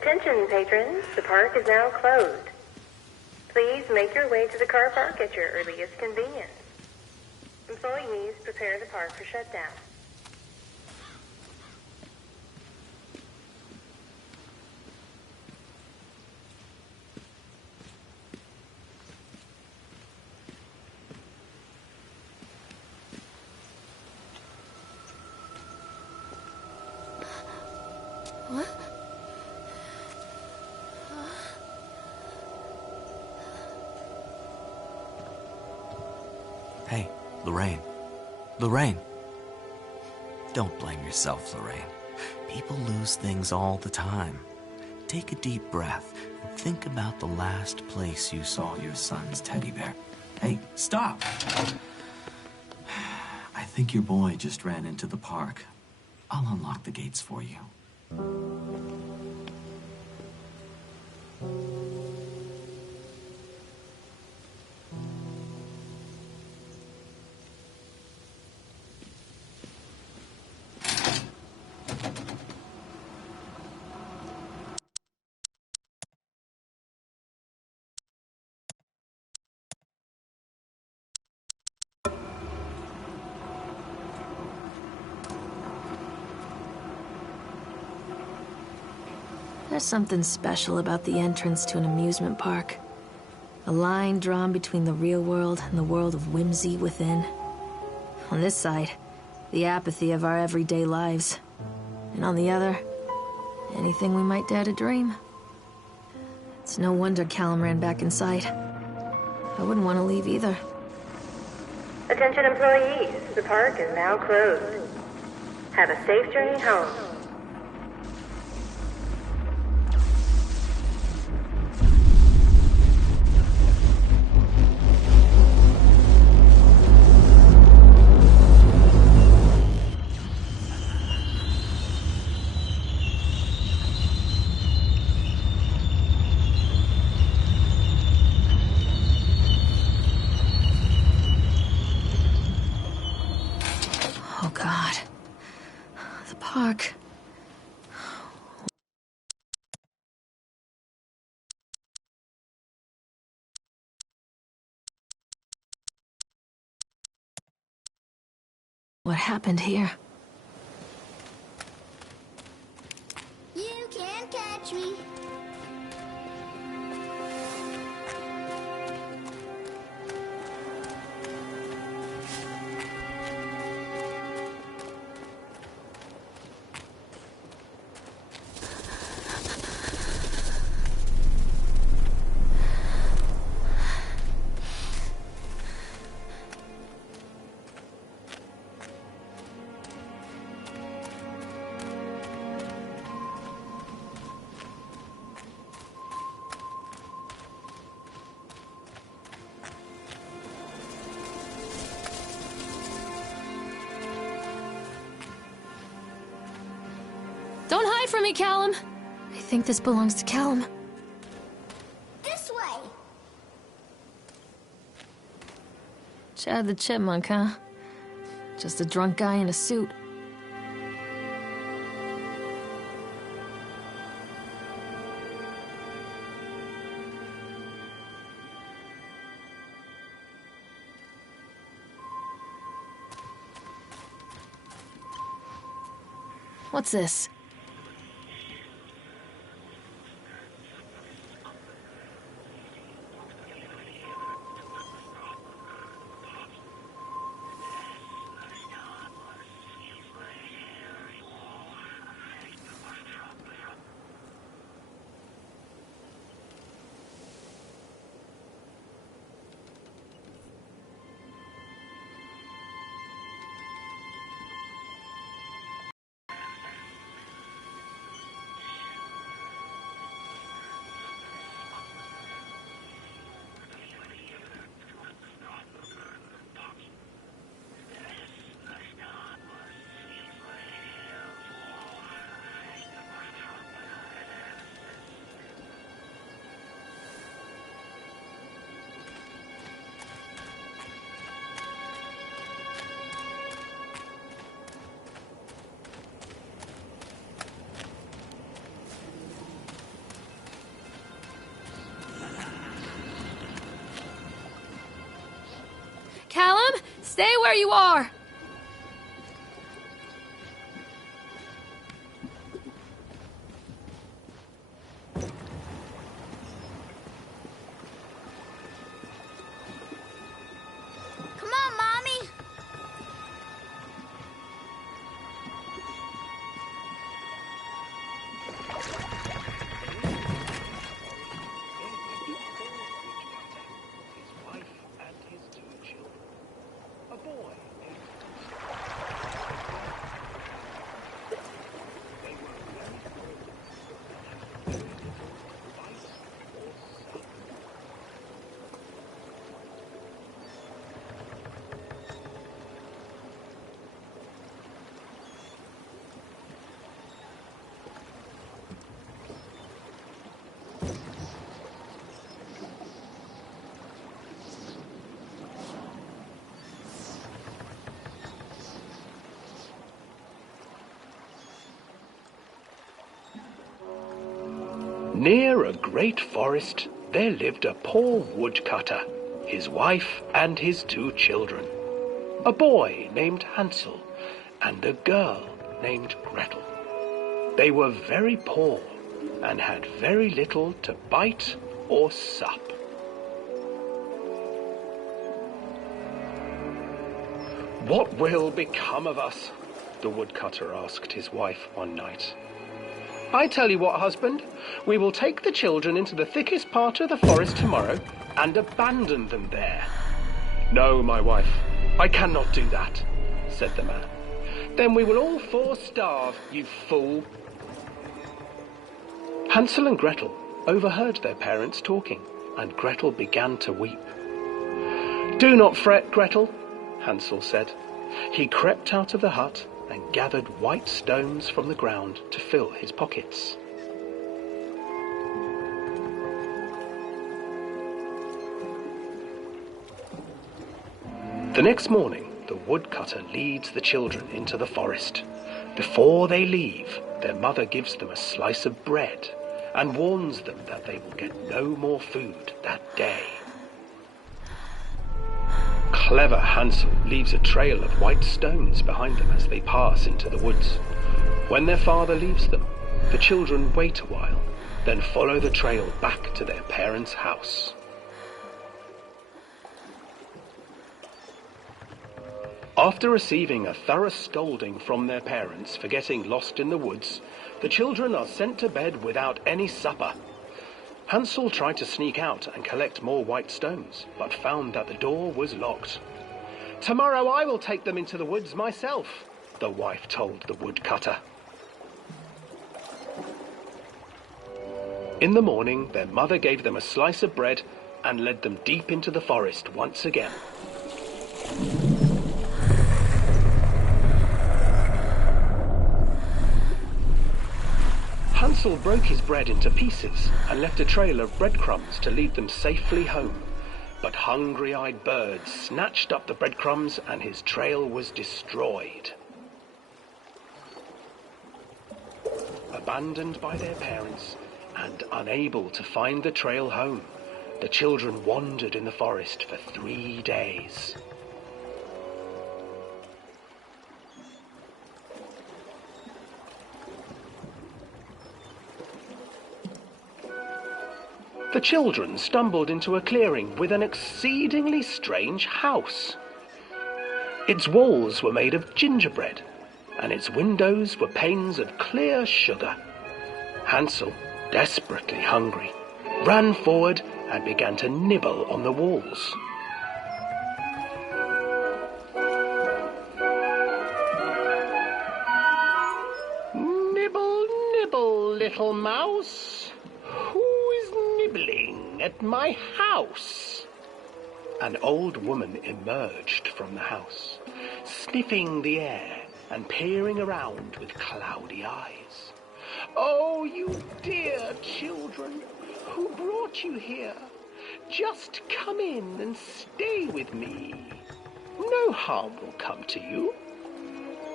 Attention, patrons. The park is now closed. Please make your way to the car park at your earliest convenience. Employees, prepare the park for shutdown. What? Hey, Lorraine. Lorraine. Don't blame yourself, Lorraine. People lose things all the time. Take a deep breath and think about the last place you saw your son's teddy bear. Hey, stop! I think your boy just ran into the park. I'll unlock the gates for you. There's something special about the entrance to an amusement park. A line drawn between the real world and the world of whimsy within. On this side, the apathy of our everyday lives. And on the other, anything we might dare to dream. It's no wonder Callum ran back inside. I wouldn't want to leave either. Attention, employees. The park is now closed. Have a safe journey home. Oh God. The park. What happened here? You can't catch me. Don't hide from me, Callum! I think this belongs to Callum. This way. Chad the Chipmunk, huh? Just a drunk guy in a suit. What's this? Mom! Stay where you are! Come on, Mommy. Near a great forest, there lived a poor woodcutter, his wife and his 2 children, a boy named Hansel and a girl named Gretel. They were very poor and had very little to bite or sup. "What will become of us?" the woodcutter asked his wife one night. "I tell you what, husband, we will take the children into the thickest part of the forest tomorrow and abandon them there." "No, my wife, I cannot do that," said the man. "Then we will all 4 starve, you fool." Hansel and Gretel overheard their parents talking, and Gretel began to weep. "Do not fret, Gretel," Hansel said. He crept out of the hut and gathered white stones from the ground to fill his pockets. The next morning, the woodcutter leads the children into the forest. Before they leave, their mother gives them a slice of bread and warns them that they will get no more food that day. Clever Hansel leaves a trail of white stones behind them as they pass into the woods. When their father leaves them, the children wait a while, then follow the trail back to their parents' house. After receiving a thorough scolding from their parents for getting lost in the woods, the children are sent to bed without any supper. Hansel tried to sneak out and collect more white stones, but found that the door was locked. "Tomorrow I will take them into the woods myself," the wife told the woodcutter. In the morning, their mother gave them a slice of bread and led them deep into the forest once again. Hansel broke his bread into pieces and left a trail of breadcrumbs to lead them safely home. But hungry-eyed birds snatched up the breadcrumbs and his trail was destroyed. Abandoned by their parents and unable to find the trail home, the children wandered in the forest for 3 days. The children stumbled into a clearing with an exceedingly strange house. Its walls were made of gingerbread, and its windows were panes of clear sugar. Hansel, desperately hungry, ran forward and began to nibble on the walls. "Nibble, nibble, little mouse. Who is nibbling at my house?" An old woman emerged from the house, sniffing the air and peering around with cloudy eyes. "Oh, you dear children, who brought you here? Just come in and stay with me. No harm will come to you."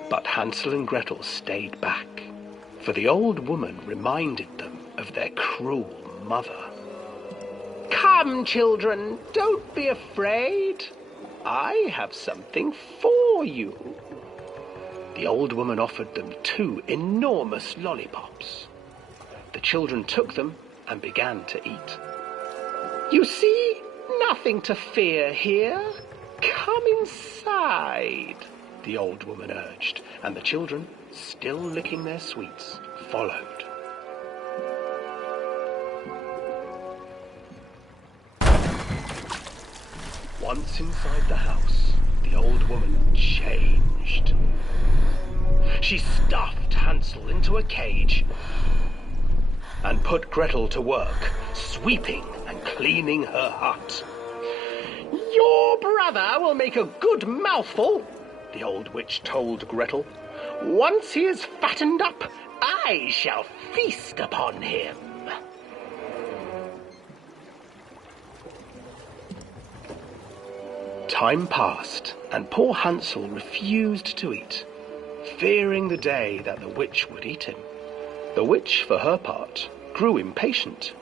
But Hansel and Gretel stayed back, for the old woman reminded them of their cruel mother. "Come, children, don't be afraid. I have something for you. The old woman offered them 2 enormous lollipops. The children took them and began to eat. You see, nothing to fear here. Come inside, the old woman urged, and the children, still licking their sweets, followed. Once inside the house, the old woman changed. She stuffed Hansel into a cage and put Gretel to work, sweeping and cleaning her hut. Your brother will make a good mouthful, the old witch told Gretel. Once he is fattened up, I shall feast upon him. Time passed, and poor Hansel refused to eat, fearing the day that the witch would eat him. The witch, for her part, grew impatient.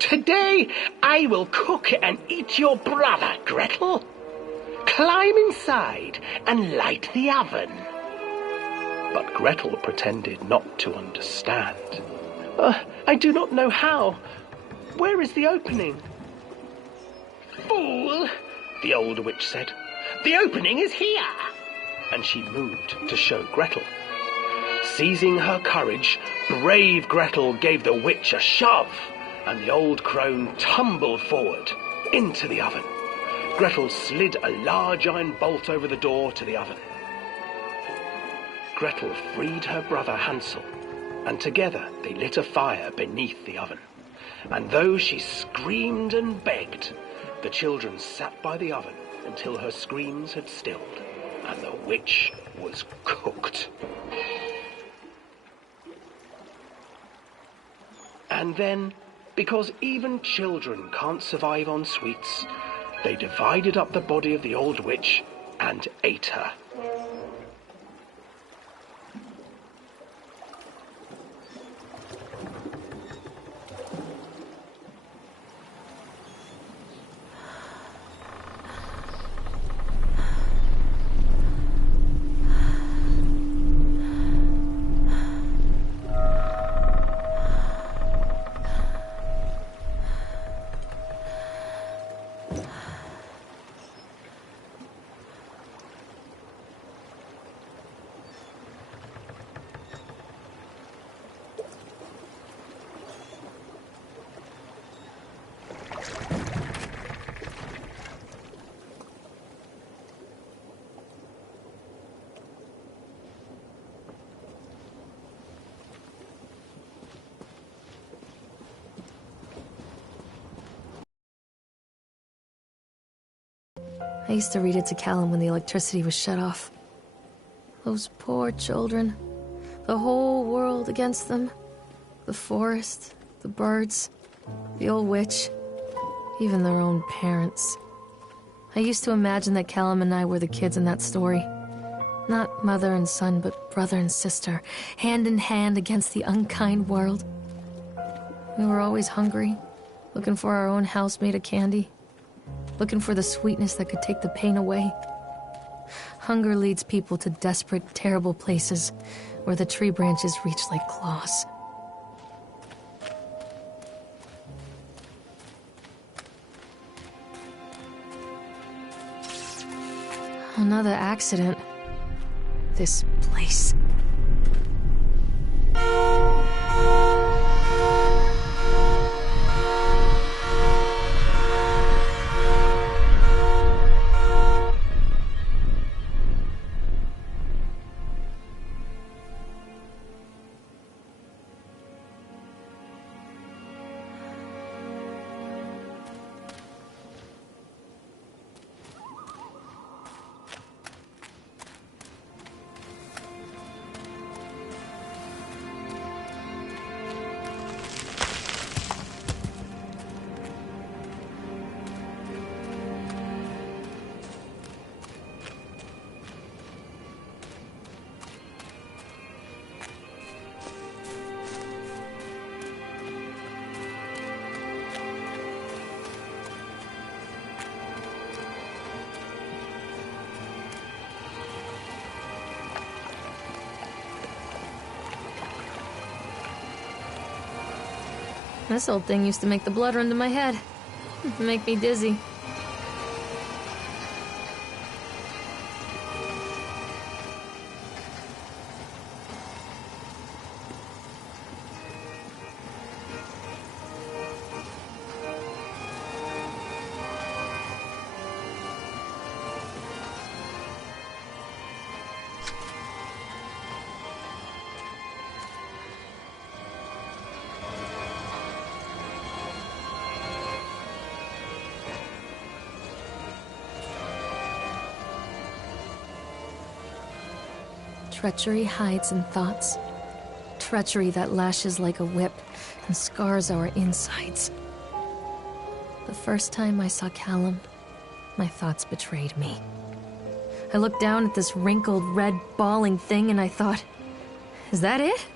Today I will cook and eat your brother, Gretel. Climb inside and light the oven. But Gretel pretended not to understand. I do not know how. Where is the opening? Fool, the old witch said. The opening is here. And she moved to show Gretel. Seizing her courage, brave Gretel gave the witch a shove, and the old crone tumbled forward into the oven. Gretel slid a large iron bolt over the door to the oven. Gretel freed her brother Hansel, and together they lit a fire beneath the oven. And though she screamed and begged, the children sat by the oven until her screams had stilled, and the witch was cooked. And then, because even children can't survive on sweets, they divided up the body of the old witch and ate her. I used to read it to Callum when the electricity was shut off. Those poor children. The whole world against them. The forest, the birds, the old witch, even their own parents. I used to imagine that Callum and I were the kids in that story. Not mother and son, but brother and sister, hand in hand against the unkind world. We were always hungry, looking for our own house made of candy. Looking for the sweetness that could take the pain away. Hunger leads people to desperate, terrible places where the tree branches reach like claws. Another accident. This place. This old thing used to make the blood run to my head. Make me dizzy. Treachery hides in thoughts. Treachery that lashes like a whip and scars our insides. The first time I saw Callum, my thoughts betrayed me. I looked down at this wrinkled, red, bawling thing and I thought, is that it?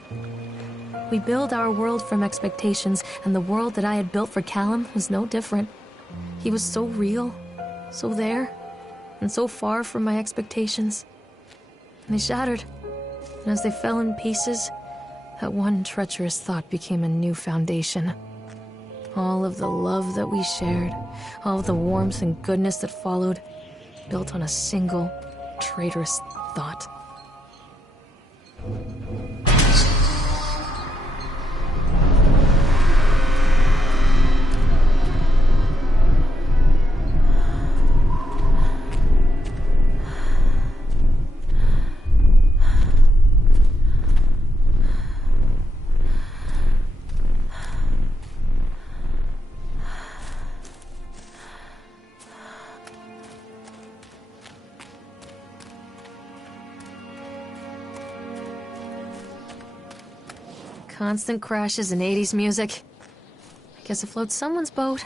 We build our world from expectations, and the world that I had built for Callum was no different. He was so real, so there, and so far from my expectations. And they shattered, and as they fell in pieces, that one treacherous thought became a new foundation. All of the love that we shared, all of the warmth and goodness that followed, built on a single, traitorous thought. Constant crashes and 80s music. I guess it floats someone's boat.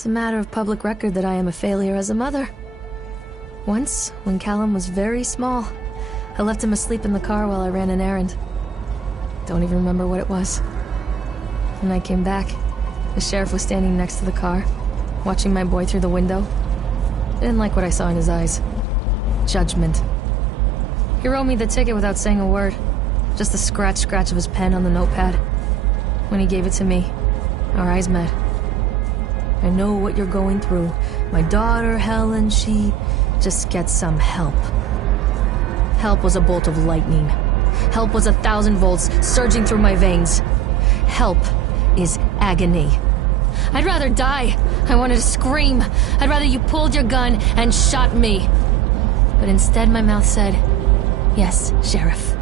It's a matter of public record that I am a failure as a mother. Once, when Callum was very small, I left him asleep in the car while I ran an errand. Don't even remember what it was. When I came back, the sheriff was standing next to the car, watching my boy through the window. I didn't like what I saw in his eyes. Judgment. He wrote me the ticket without saying a word. Just the scratch of his pen on the notepad. When he gave it to me, our eyes met. I know what you're going through. My daughter, Helen, she just gets some help. Help was a bolt of lightning. Help was 1,000 volts surging through my veins. Help is agony. I'd rather die. I wanted to scream. I'd rather you pulled your gun and shot me. But instead my mouth said, "Yes, Sheriff."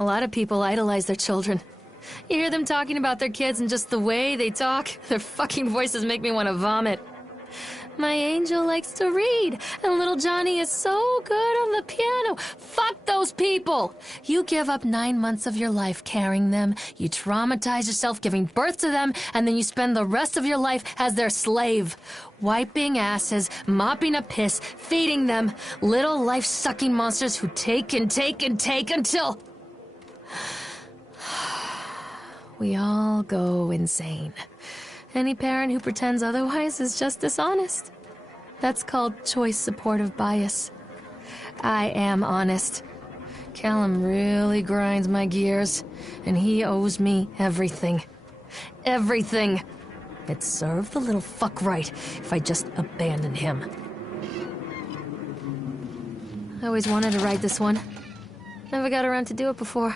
A lot of people idolize their children. You hear them talking about their kids and just the way they talk, their fucking voices make me want to vomit. My angel likes to read, and little Johnny is so good on the piano. Fuck those people! You give up 9 months of your life carrying them, you traumatize yourself giving birth to them, and then you spend the rest of your life as their slave. Wiping asses, mopping up piss, feeding them. Little life-sucking monsters who take and take and take until... we all go insane. Any parent who pretends otherwise is just dishonest. That's called choice supportive bias. I am honest. Callum really grinds my gears, and he owes me everything. Everything. It'd serve the little fuck right if I just abandoned him. I always wanted to write this one. Never got around to do it before.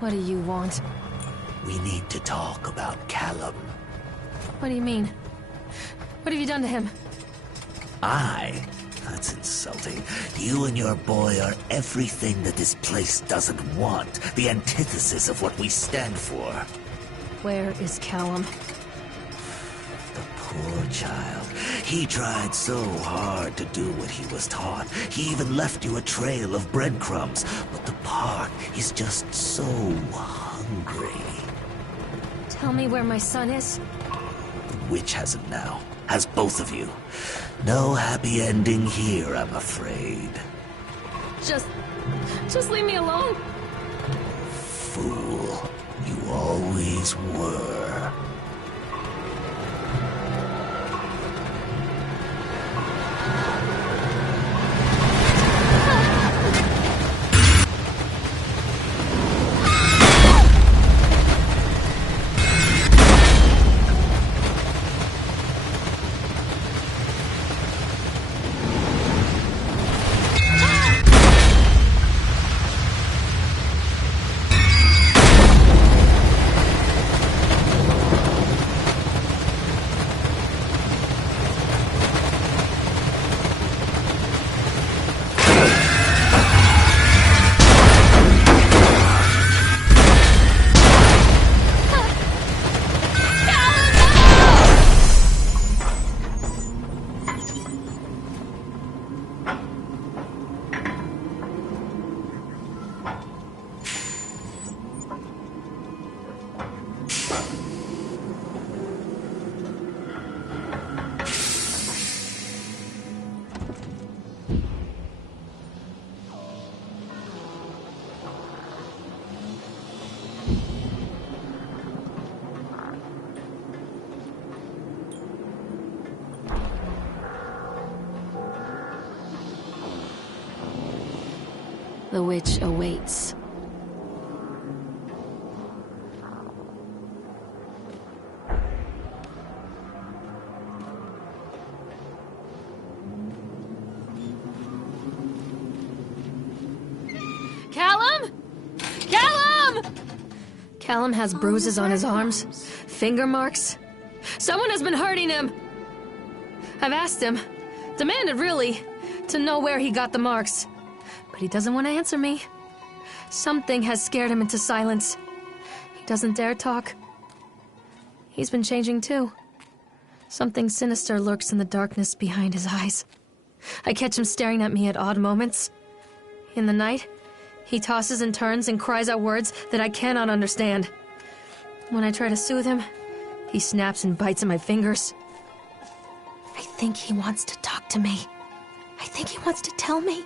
What do you want? We need to talk about Callum. What do you mean? What have you done to him? That's insulting. You and your boy are everything that this place doesn't want. The antithesis of what we stand for. Where is Callum? The poor child. He tried so hard to do what he was taught. He even left you a trail of breadcrumbs. But the park is just so hungry. Tell me where my son is. The witch has him now. Has both of you. No happy ending here, I'm afraid. Just leave me alone. Fool. You always were. The witch awaits. Callum? Callum! Callum has bruises on his arms, finger marks. Someone has been hurting him. I've asked him, demanded really, to know where he got the marks. But he doesn't want to answer me. Something has scared him into silence. He doesn't dare talk. He's been changing too. Something sinister lurks in the darkness behind his eyes. I catch him staring at me at odd moments. In the night, he tosses and turns and cries out words that I cannot understand. When I try to soothe him, he snaps and bites at my fingers. I think he wants to talk to me. I think he wants to tell me.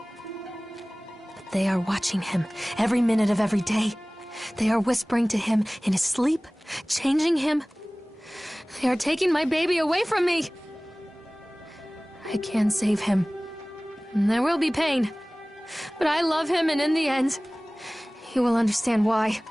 But they are watching him every minute of every day. They are whispering to him in his sleep, changing him. They are taking my baby away from me. I can save him. And there will be pain. But I love him, and in the end, he will understand why.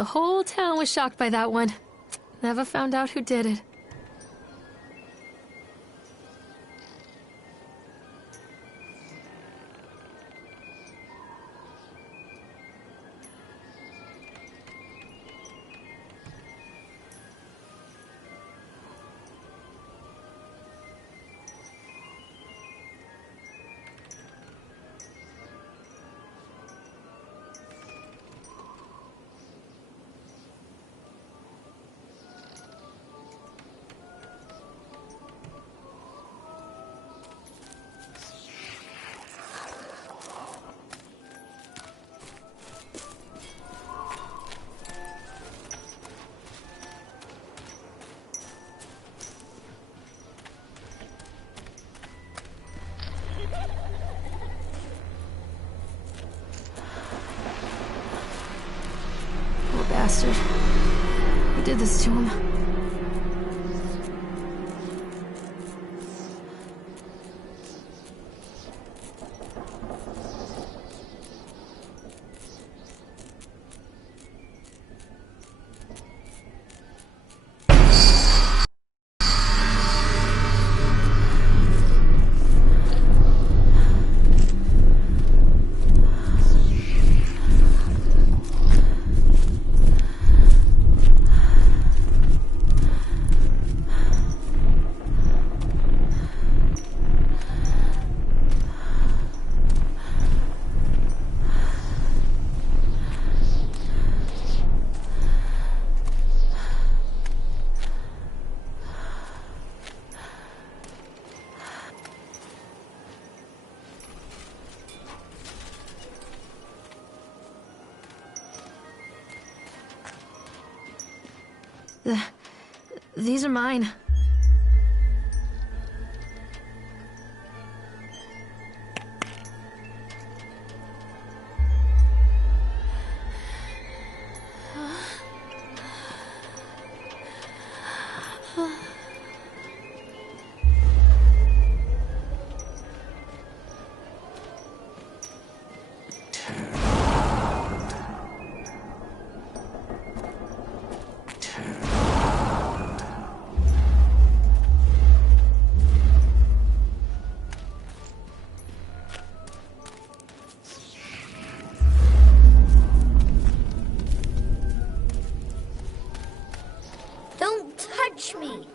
The whole town was shocked by that one. Never found out who did it. Bastard. Who did this to him? These are mine. Don't touch me!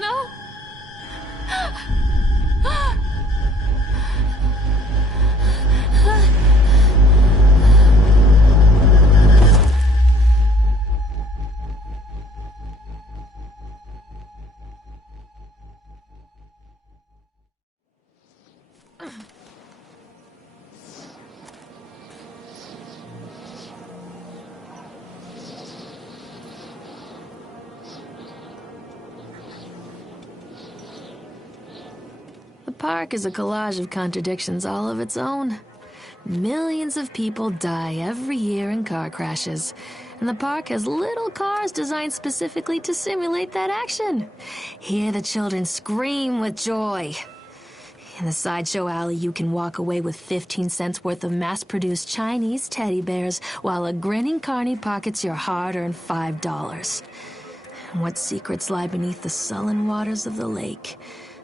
No. The park is a collage of contradictions all of its own. Millions of people die every year in car crashes, and the park has little cars designed specifically to simulate that action. Hear the children scream with joy. In the sideshow alley, you can walk away with 15 cents worth of mass-produced Chinese teddy bears while a grinning carny pockets your hard-earned $5. And what secrets lie beneath the sullen waters of the lake?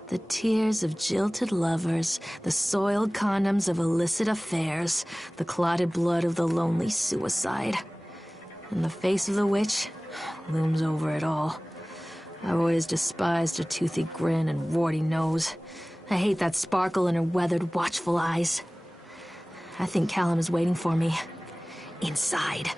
The tears of jilted lovers, the soiled condoms of illicit affairs, the clotted blood of the lonely suicide. and the face of the witch looms over it all. I've always despised her toothy grin and warty nose. I hate that sparkle in her weathered, watchful eyes. I think Callum is waiting for me. Inside.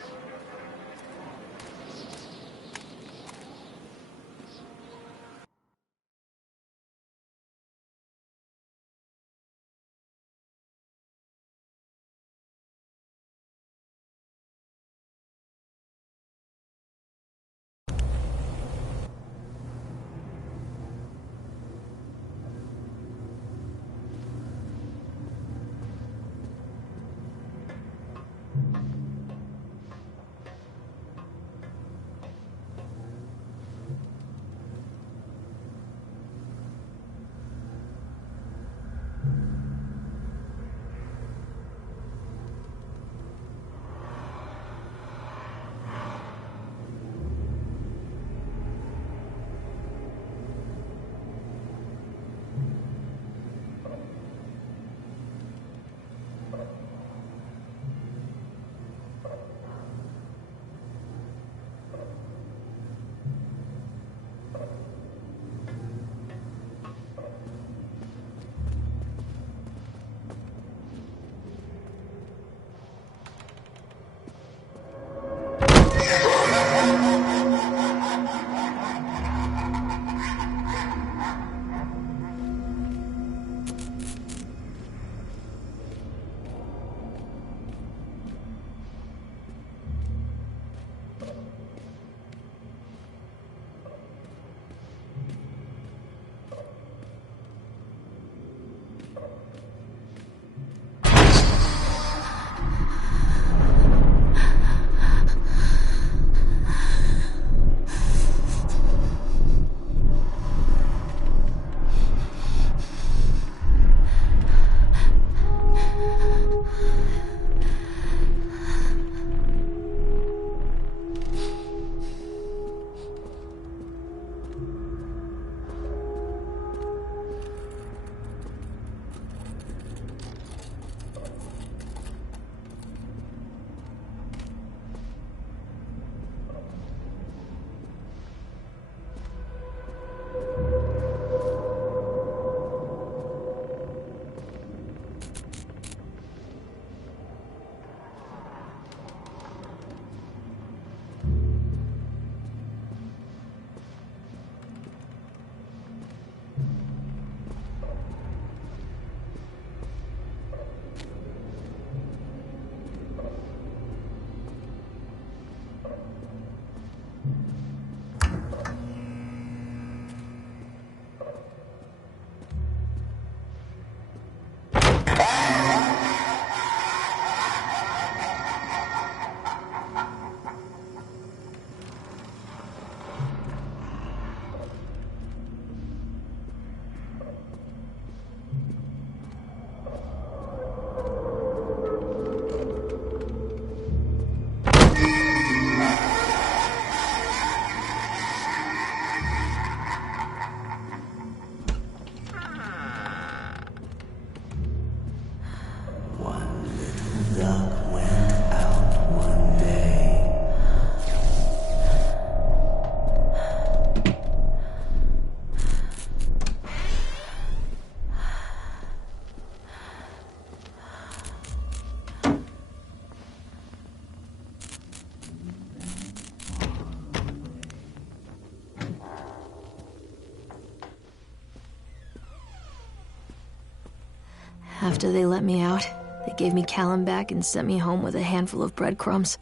After they let me out, they gave me Callum back and sent me home with a handful of breadcrumbs.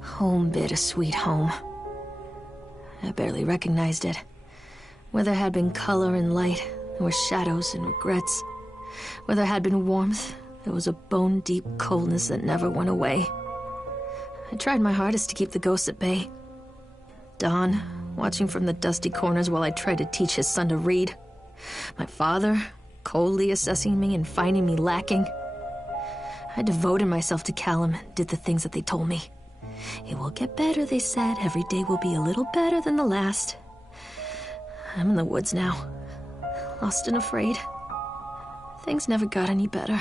Home, bittersweet home. I barely recognized it. Where there had been color and light, there were shadows and regrets. Where there had been warmth, there was a bone-deep coldness that never went away. I tried my hardest to keep the ghosts at bay. Don, watching from the dusty corners while I tried to teach his son to read. My father, coldly assessing me and finding me lacking. I devoted myself to Callum and did the things that they told me. It will get better, they said. Every day will be a little better than the last. I'm in the woods now, lost and afraid. Things never got any better.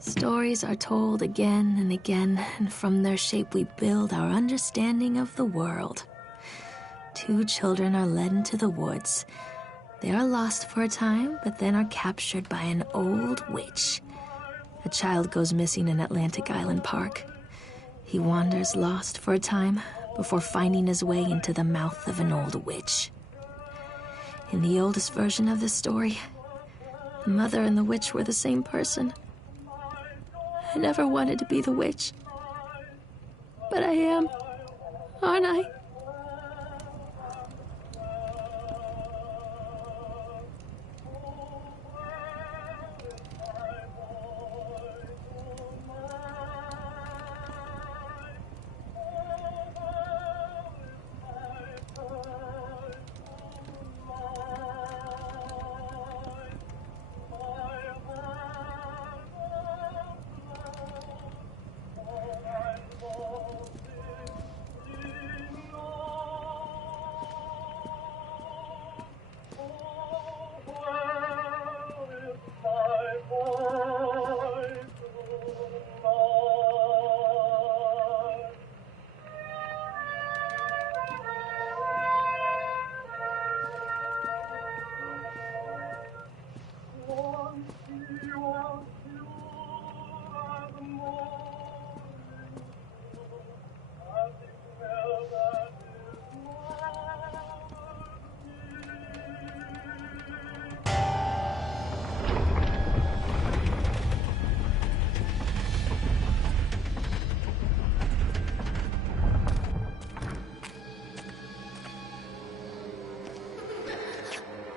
Stories are told again and again, and from their shape we build our understanding of the world. Two children are led into the woods. They are lost for a time, but then are captured by an old witch. A child goes missing in Atlantic Island Park. He wanders lost for a time before finding his way into the mouth of an old witch. In the oldest version of this story, the mother and the witch were the same person. I never wanted to be the witch. But I am, aren't I?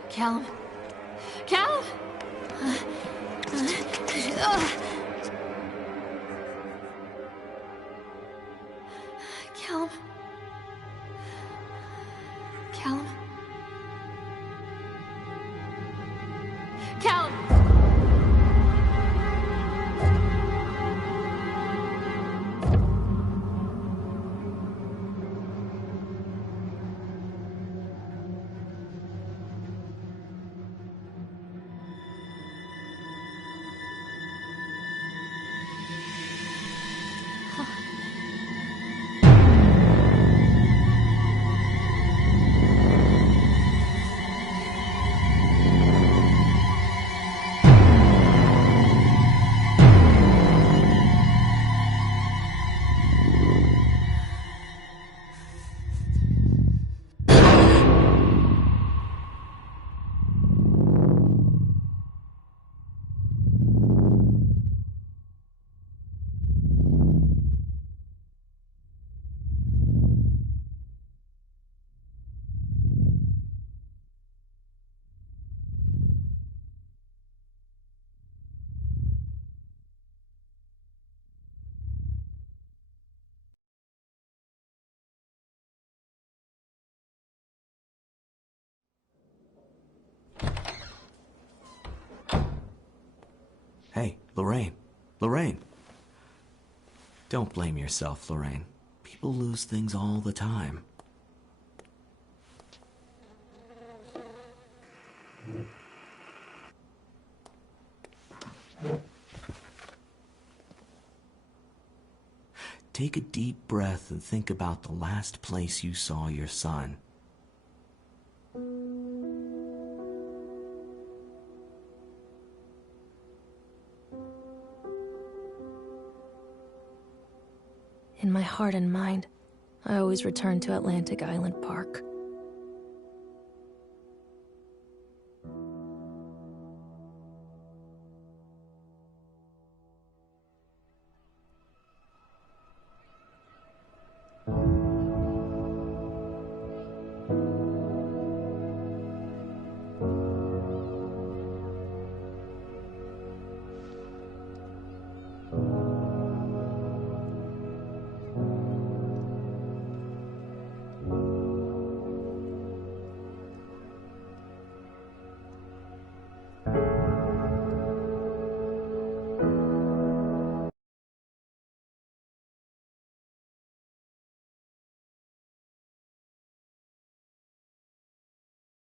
Callum? Callum? Callum? Callum? Callum! Hey, Lorraine. Lorraine. Don't blame yourself, Lorraine. People lose things all the time. Take a deep breath and think about the last place you saw your son. In my heart and mind, I always return to Atlantic Island Park.